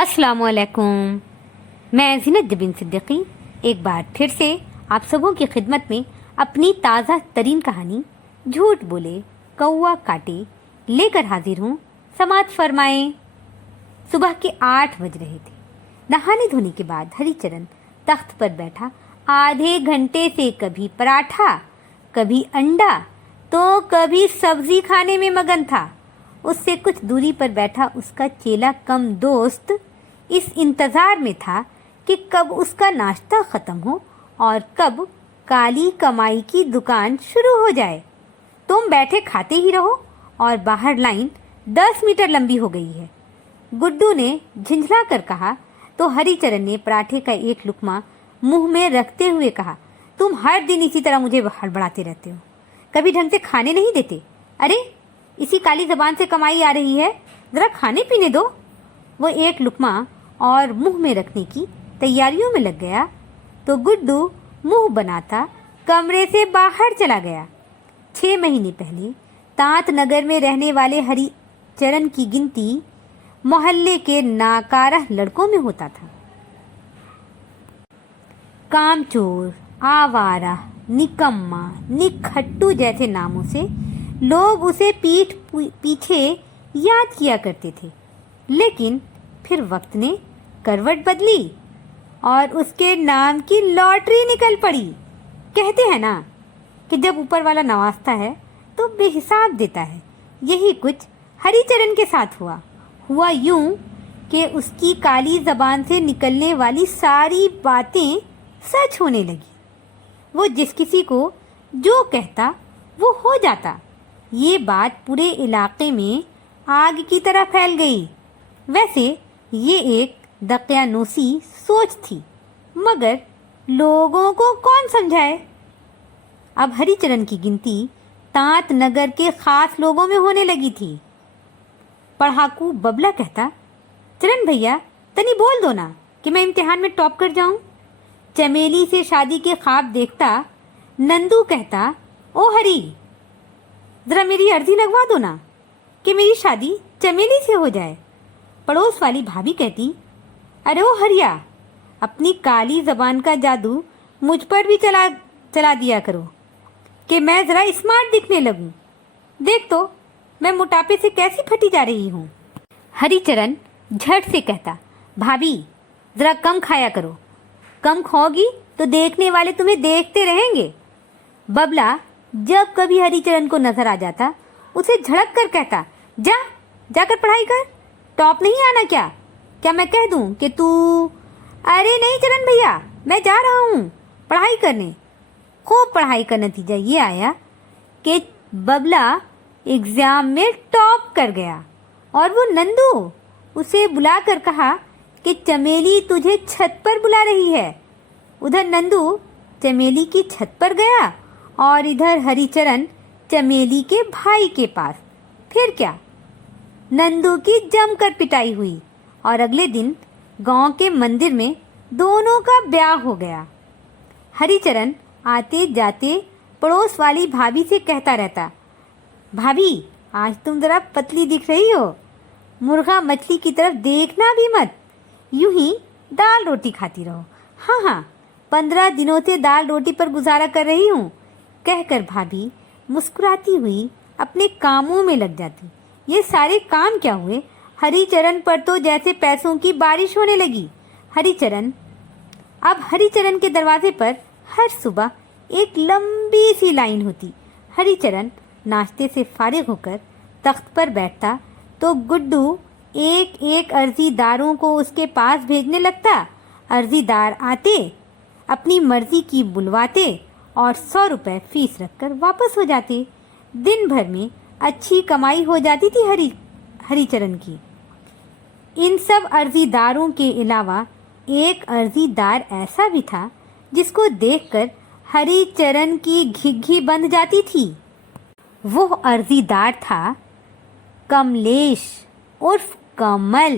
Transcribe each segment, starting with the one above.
अस्सलामुअलैकुम। मैं ज़ीनत बिन सिद्दीकी एक बार फिर से आप सबों की खिदमत में अपनी ताज़ा तरीन कहानी झूठ बोले कौआ काटे लेकर हाजिर हूँ। समाअत फरमाएं। सुबह के 8 बज रहे थे। नहाने धोने के बाद हरिचरण तख्त पर बैठा आधे घंटे से कभी पराठा, कभी अंडा तो कभी सब्जी खाने में मगन था। उससे कुछ दूरी पर बैठा उसका चेला कम दोस्त इस इंतज़ार में था कि कब उसका नाश्ता ख़त्म हो और कब काली कमाई की दुकान शुरू हो जाए। तुम बैठे खाते ही रहो और बाहर लाइन 10 मीटर लंबी हो गई है, गुड्डू ने झिंझला कर कहा। तो हरिचरण ने पराठे का एक लुकमा मुंह में रखते हुए कहा, तुम हर दिन इसी तरह मुझे हड़बड़ाते रहते हो, कभी ढंग से खाने नहीं देते। अरे इसी काली जबान से कमाई आ रही है, जरा खाने पीने दो। वो एक लुकमा और मुंह में रखने की तैयारियों में लग गया तो गुड्डू मुंह बनाता कमरे से बाहर चला गया। 6 महीने पहले तांत नगर में रहने वाले हरिचरण की गिनती मोहल्ले के नाकारा लड़कों में होता था। कामचोर, आवारा, निकम्मा, निखट्टू जैसे नामों से लोग उसे पीठ पीछे याद किया करते थे। लेकिन फिर वक्त ने करवट बदली और उसके नाम की लॉटरी निकल पड़ी। कहते हैं ना कि जब ऊपर वाला नवाजता है तो बेहिसाब देता है। यही कुछ हरिचरण के साथ हुआ यूं कि उसकी काली जबान से निकलने वाली सारी बातें सच होने लगी। वो जिस किसी को जो कहता वो हो जाता। ये बात पूरे इलाके में आग की तरह फैल गई। वैसे ये एक दकियानूसी सोच थी, मगर लोगों को कौन समझाए। अब हरिचरण की गिनती तांत नगर के खास लोगों में होने लगी थी। पढ़ाकू बबला कहता, चरण भैया तनी बोल दो ना कि मैं इम्तिहान में टॉप कर जाऊं। चमेली से शादी के ख्वाब देखता नंदू कहता, ओ हरी जरा मेरी अर्जी लगवा दो ना कि मेरी शादी चमेली से हो जाए। पड़ोस वाली भाभी कहती, अरे ओ हरिया अपनी काली जबान का जादू मुझ पर भी चला दिया करो कि मैं जरा स्मार्ट दिखने लगूं। देख तो मैं मोटापे से कैसी फटी जा रही हूँ। हरिचरण झट से कहता, भाभी जरा कम खाया करो, कम खाओगी तो देखने वाले तुम्हें देखते रहेंगे। बबला जब कभी हरिचरण को नजर आ जाता उसे झड़क कर कहता, जाकर पढ़ाई कर, टॉप नहीं आना क्या मैं कह दूं कि तू। अरे नहीं चरण भैया मैं जा रहा हूँ पढ़ाई करने। खूब पढ़ाई का नतीजा ये आया कि बबला एग्जाम में टॉप कर गया और वो नंदू उसे बुलाकर कहा कि चमेली तुझे छत पर बुला रही है। उधर नंदू चमेली की छत पर गया और इधर हरिचरण चमेली के भाई के पास। फिर क्या, नंदू की जमकर पिटाई हुई और अगले दिन गांव के मंदिर में दोनों का ब्याह हो गया। हरिचरण आते जाते पड़ोस वाली भाभी से कहता रहता, भाभी आज तुम जरा पतली दिख रही हो, मुर्गा मछली की तरफ देखना भी मत, यूं ही दाल रोटी खाती रहो। हाँ 15 दिनों से दाल रोटी पर गुजारा कर रही हूँ, कहकर भाभी मुस्कुराती हुई अपने कामों में लग जाती। ये सारे काम क्या हुए, हरिचरण पर तो जैसे पैसों की बारिश होने लगी। अब हरिचरण के दरवाजे पर हर सुबह एक लंबी सी लाइन होती। हरिचरण नाश्ते से फारिग होकर तख्त पर बैठता तो गुड्डू एक एक अर्जीदारों को उसके पास भेजने लगता। अर्जीदार आते, अपनी मर्जी की बुलवाते और 100 रुपए फीस रखकर वापस हो जाते। दिन भर में अच्छी कमाई हो जाती थी हरिचरण की। इन सब अर्जीदारों के अलावा एक अर्जीदार ऐसा भी था जिसको देखकर हरिचरण की घिघी बंध जाती थी। वो अर्जीदार था कमलेश उर्फ कमल,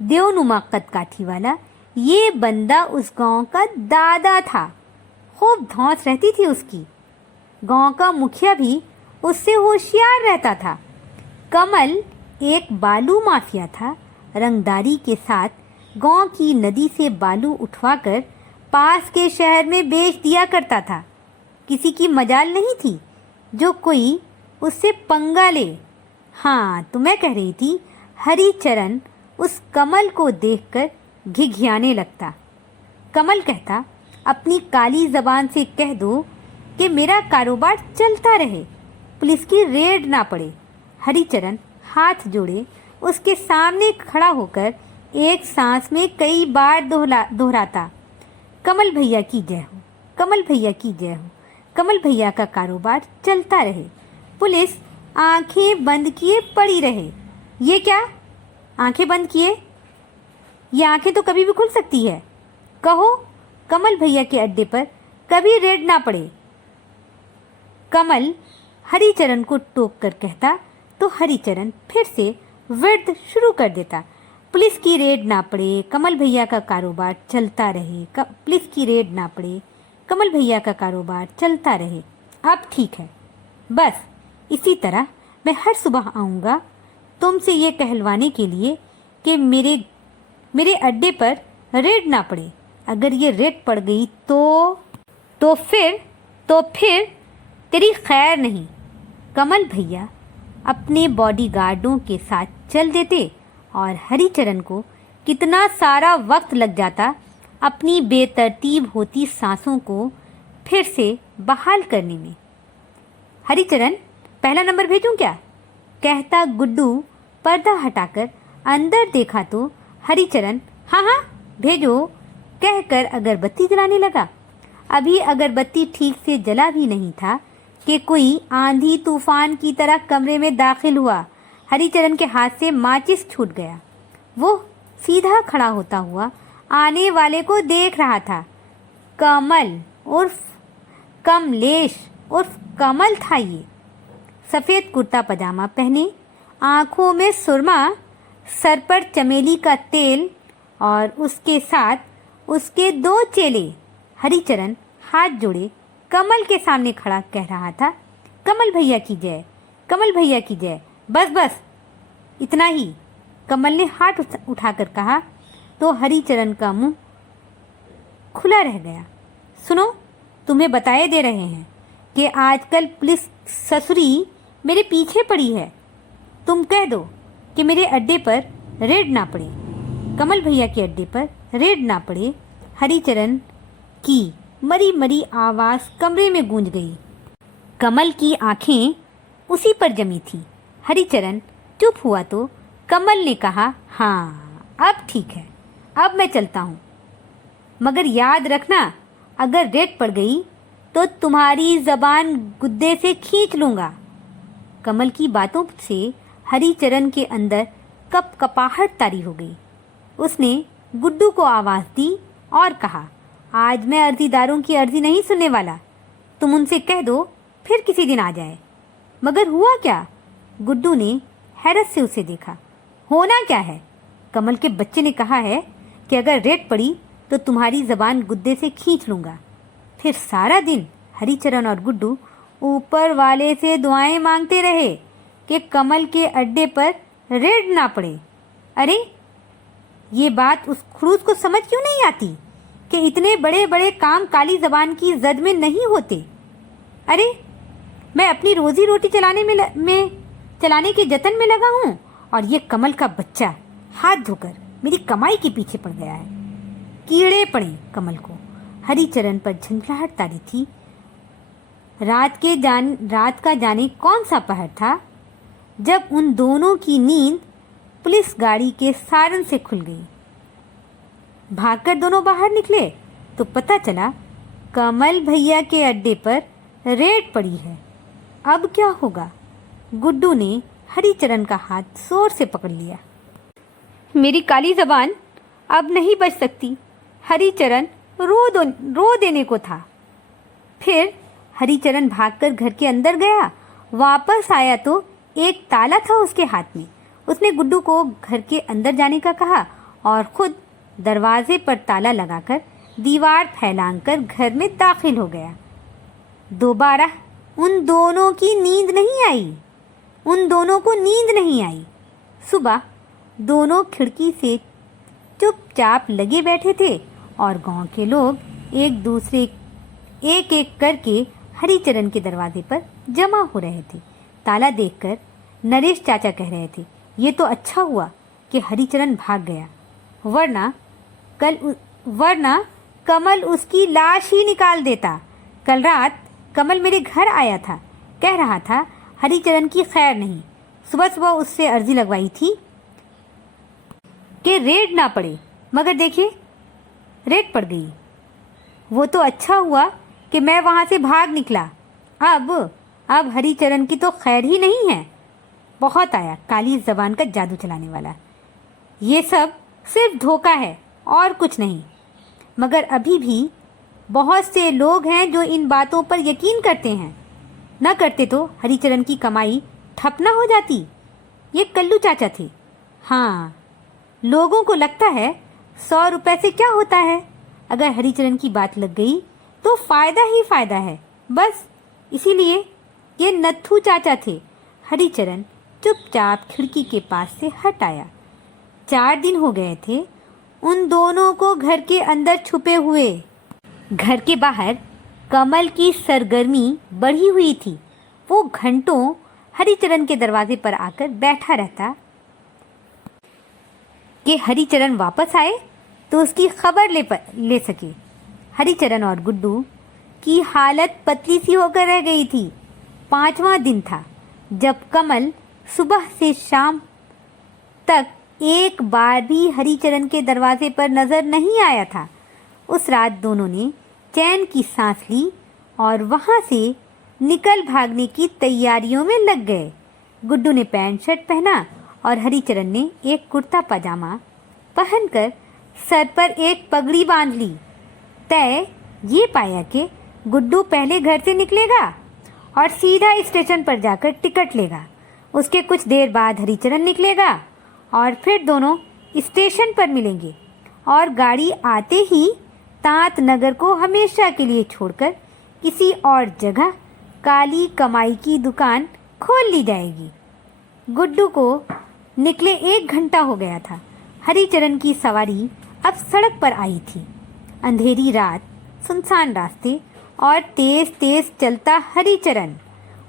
देवनुमा कद काठी वाला। ये बंदा उस गांव का दादा था। खूब धौंस रहती थी उसकी। गांव का मुखिया भी उससे होशियार रहता था। कमल एक बालू माफिया था। रंगदारी के साथ गांव की नदी से बालू उठवाकर पास के शहर में बेच दिया करता था। किसी की मजाल नहीं थी जो कोई उससे पंगा ले। हाँ, तो मैं कह रही थी, हरिचरण उस कमल को देखकर घिघियाने लगता। कमल कहता, अपनी काली जबान से कह दो कि मेरा कारोबार चलता रहे, पुलिस की रेड ना पड़े। हरिचरण हाथ जोड़े उसके सामने खड़ा होकर एक सांस में कई बार दोहराता, कमल भैया की जय हो, कमल भैया की जय हो, कमल भैया का कारोबार चलता रहे, पुलिस आंखें बंद किए पड़ी रहे। ये क्या आंखें बंद किए? ये आंखें तो कभी भी खुल सकती है। कहो कमल भैया के अड्डे पर कभी रेड ना पड़े। कमल हरिचरण को टोक कर कहता तो हरिचरण फिर से विर्द शुरू कर देता, पुलिस की रेड ना पड़े, कमल भैया का कारोबार चलता रहे, पुलिस की रेड ना पड़े, कमल भैया का कारोबार चलता रहे। अब ठीक है, बस इसी तरह मैं हर सुबह आऊँगा तुमसे ये कहलवाने के लिए कि मेरे अड्डे पर रेड ना पड़े। अगर ये रेड पड़ गई तो फिर तेरी खैर नहीं। कमल भैया अपने बॉडीगार्डों के साथ चल देते और हरिचरण को कितना सारा वक्त लग जाता अपनी बेतरतीब होती सांसों को फिर से बहाल करने में। हरिचरण, पहला नंबर भेजूं क्या? कहता गुड्डू पर्दा हटाकर अंदर देखा तो हरिचरण हाँ हाँ भेजो कहकर अगरबत्ती जलाने लगा। अभी अगरबत्ती ठीक से जला भी नहीं था कि कोई आंधी तूफान की तरह कमरे में दाखिल हुआ। हरिचरण के हाथ से माचिस छूट गया। वो सीधा खड़ा होता हुआ आने वाले को देख रहा था। कमल उर्फ कमलेश उर्फ कमल था ये। सफ़ेद कुर्ता पजामा पहने, आंखों में सुरमा, सर पर चमेली का तेल और उसके साथ उसके 2 चेले। हरिचरण हाथ जोड़े कमल के सामने खड़ा कह रहा था, कमल भैया की जय, कमल भैया की जय, बस बस इतना ही। कमल ने हाथ उठाकर कहा तो हरिचरण का मुंह खुला रह गया। सुनो, तुम्हें बताए दे रहे हैं कि आजकल पुलिस ससुरी मेरे पीछे पड़ी है। तुम कह दो कि मेरे अड्डे पर रेड ना पड़े, कमल भैया के अड्डे पर रेड ना पड़े। हरिचरण की मरी मरी आवाज़ कमरे में गूंज गई। कमल की आंखें उसी पर जमी थी। हरिचरण चुप हुआ तो कमल ने कहा, हाँ अब ठीक है, अब मैं चलता हूँ, मगर याद रखना अगर रेड पड़ गई तो तुम्हारी जबान गुद्दे से खींच लूँगा। कमल की बातों से हरिचरण के अंदर कपकपाहट तारी हो गई। उसने गुड्डू को आवाज़ दी और कहा, आज मैं अर्जीदारों की अर्जी नहीं सुनने वाला, तुम उनसे कह दो फिर किसी दिन आ जाए। मगर हुआ क्या? गुड्डू ने हैरत से उसे देखा। होना क्या है? कमल के बच्चे ने कहा है कि अगर रेड पड़ी तो तुम्हारी जबान गुद्दे से खींच लूँगा। फिर सारा दिन हरिचरण और गुड्डू ऊपर वाले से दुआएं मांगते रहे कि कमल के अड्डे पर रेड ना पड़े। अरे ये बात उस खड़ूस को समझ क्यों नहीं आती कि इतने बड़े बड़े काम काली जबान की जद में नहीं होते। अरे मैं अपनी रोजी रोटी चलाने के जतन में लगा हूँ और ये कमल का बच्चा हाथ धोकर मेरी कमाई के पीछे पड़ गया है। कीड़े पड़े कमल को। हरिचरण पर झंझलाहट तारी थी। रात का जाने कौन सा पहर था जब उन दोनों की नींद पुलिस गाड़ी के सायरन से खुल गई। भागकर दोनों बाहर निकले तो पता चला कमल भैया के अड्डे पर रेड पड़ी है। अब क्या होगा? गुड्डू ने हरिचरण का हाथ जोर से पकड़ लिया। मेरी काली जबान अब नहीं बच सकती। हरिचरण रो देने को था। फिर हरिचरण भागकर घर के अंदर गया। वापस आया तो एक ताला था उसके हाथ में। उसने गुड्डू को घर के अंदर जाने का कहा और खुद दरवाजे पर ताला लगाकर दीवार फैलाकर घर में दाखिल हो गया। दोबारा उन दोनों की नींद नहीं आई। उन दोनों को नींद नहीं आई। सुबह दोनों खिड़की से चुपचाप लगे बैठे थे और गांव के लोग एक एक करके हरिचरण के दरवाजे पर जमा हो रहे थे। ताला देखकर नरेश चाचा कह रहे थे, ये तो अच्छा हुआ कि हरिचरण भाग गया, वरना कमल उसकी लाश ही निकाल देता। कल रात कमल मेरे घर आया था, कह रहा था हरिचरण की खैर नहीं। सुबह सुबह उससे अर्जी लगवाई थी कि रेड ना पड़े, मगर देखिए रेड पड़ गई। वो तो अच्छा हुआ कि मैं वहां से भाग निकला। अब हरिचरण की तो खैर ही नहीं है। बहुत आया काली जबान का जादू चलाने वाला। ये सब सिर्फ धोखा है और कुछ नहीं। मगर अभी भी बहुत से लोग हैं जो इन बातों पर यकीन करते हैं। न करते तो हरिचरण की कमाई ठप न हो जाती। ये कल्लू चाचा थे। हाँ, लोगों को लगता है 100 रुपए से क्या होता है। अगर हरिचरण की बात लग गई तो फायदा ही फायदा है। बस इसीलिए ये नत्थू चाचा थे। हरिचरण चुपचाप खिड़की के पास से हट आया। 4 दिन हो गए थे उन दोनों को घर के अंदर छुपे हुए। घर के बाहर कमल की सरगर्मी बढ़ी हुई थी। वो घंटों हरिचरण के दरवाजे पर आकर बैठा रहता कि हरिचरण वापस आए तो उसकी खबर ले सके। हरिचरण और गुड्डू की हालत पतली सी होकर रह गई थी। 5वां दिन था जब कमल सुबह से शाम तक एक बार भी हरिचरण के दरवाजे पर नजर नहीं आया था। उस रात दोनों ने चैन की सांस ली और वहां से निकल भागने की तैयारियों में लग गए। गुड्डू ने पैंट शर्ट पहना और हरिचरण ने एक कुर्ता पजामा पहनकर सर पर एक पगड़ी बांध ली। तय ये पाया कि गुड्डू पहले घर से निकलेगा और सीधा स्टेशन पर जाकर टिकट लेगा। उसके कुछ देर बाद हरिचरण निकलेगा और फिर दोनों स्टेशन पर मिलेंगे और गाड़ी आते ही तात नगर को हमेशा के लिए छोड़कर किसी और जगह काली कमाई की दुकान खोल ली जाएगी। गुड्डू को निकले 1 घंटा हो गया था। हरिचरण की सवारी अब सड़क पर आई थी। अंधेरी रात, सुनसान रास्ते और तेज तेज चलता हरिचरण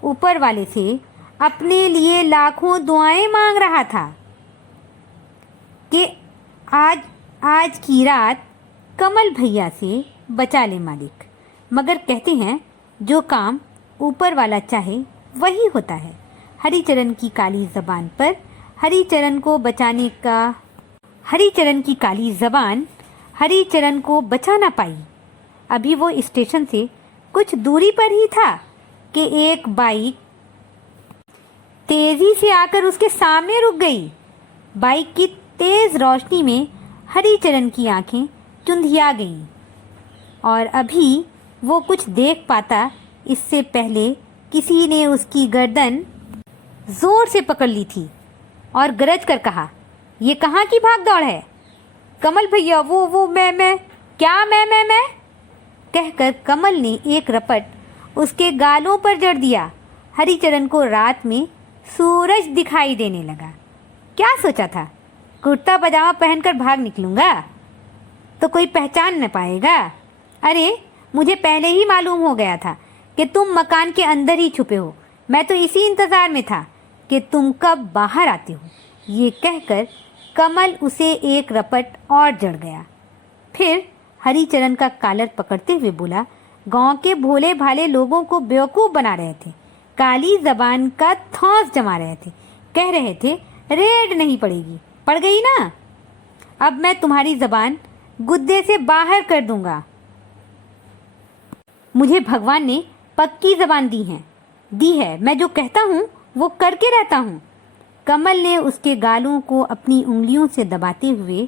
ऊपर वाले से अपने लिए लाखों दुआएं मांग रहा था कि आज की रात कमल भैया से बचा ले मालिक। मगर कहते हैं जो काम ऊपर वाला चाहे वही होता है। हरिचरण की काली जबान पर हरिचरण की काली जबान हरिचरण को बचा ना पाई। अभी वो स्टेशन से कुछ दूरी पर ही था कि एक बाइक तेजी से आकर उसके सामने रुक गई। बाइक की तेज रोशनी में हरिचरण की आंखें चुंधिया गईं और अभी वो कुछ देख पाता इससे पहले किसी ने उसकी गर्दन जोर से पकड़ ली थी और गरज कर कहा, ये कहाँ की भाग दौड़ है? कमल भैया वो मैं क्या मैं कहकर कमल ने एक रपट उसके गालों पर जड़ दिया। हरिचरण को रात में सूरज दिखाई देने लगा। क्या सोचा था, कुर्ता पजामा पहनकर भाग निकलूंगा तो कोई पहचान न पाएगा? अरे मुझे पहले ही मालूम हो गया था कि तुम मकान के अंदर ही छुपे हो। मैं तो इसी इंतजार में था कि तुम कब बाहर आते हो। ये कहकर कमल उसे एक रपट और जड़ गया। फिर हरिचरण का कॉलर पकड़ते हुए बोला, गांव के भोले भाले लोगों को बेवकूफ बना रहे थे, काली जबान का थौस जमा रहे थे, कह रहे थे रेड नहीं पड़ेगी, पड़ गई ना। अब मैं तुम्हारी जबान गुद्दे से बाहर कर दूंगा। मुझे भगवान ने पक्की जबान दी है। मैं जो कहता हूँ वो करके रहता हूँ। कमल ने उसके गालों को अपनी उंगलियों से दबाते हुए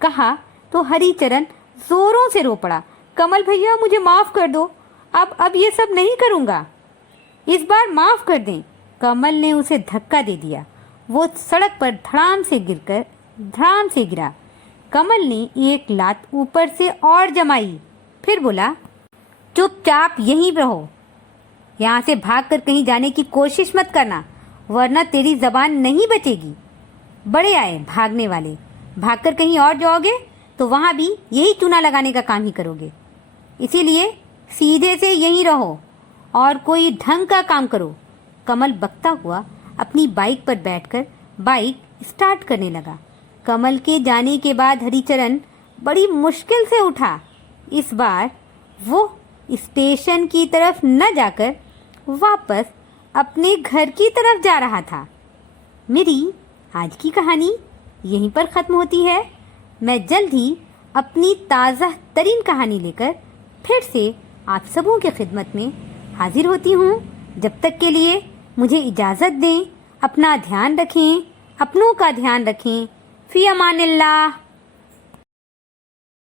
कहा तो हरिचरण जोरों से रो पड़ा, कमल भैया मुझे माफ कर दो, अब ये सब नहीं करूँगा, इस बार माफ कर दें। कमल ने उसे धक्का दे दिया। वो सड़क पर धड़ाम से गिरा। कमल ने एक लात ऊपर से और जमाई, फिर बोला, चुपचाप यहीं रहो, यहाँ से भागकर कहीं जाने की कोशिश मत करना, वरना तेरी जबान नहीं बचेगी। बड़े आए भागने वाले, भागकर कहीं और जाओगे तो वहां भी यही चूना लगाने का काम ही करोगे। इसीलिए सीधे से यहीं रहो और कोई ढंग का काम करो। कमल बकता हुआ अपनी बाइक पर बैठकर बाइक स्टार्ट करने लगा। कमल के जाने के बाद हरिचरण बड़ी मुश्किल से उठा। इस बार वो स्टेशन की तरफ न जाकर वापस अपने घर की तरफ जा रहा था। मेरी आज की कहानी यहीं पर ख़त्म होती है। मैं जल्द ही अपनी ताज़ा तरीन कहानी लेकर फिर से आप सबों की खिदमत में हाजिर होती हूँ। जब तक के लिए मुझे इजाज़त दें। अपना ध्यान रखें, अपनों का ध्यान रखें। फ़ी अमानिल्लाह।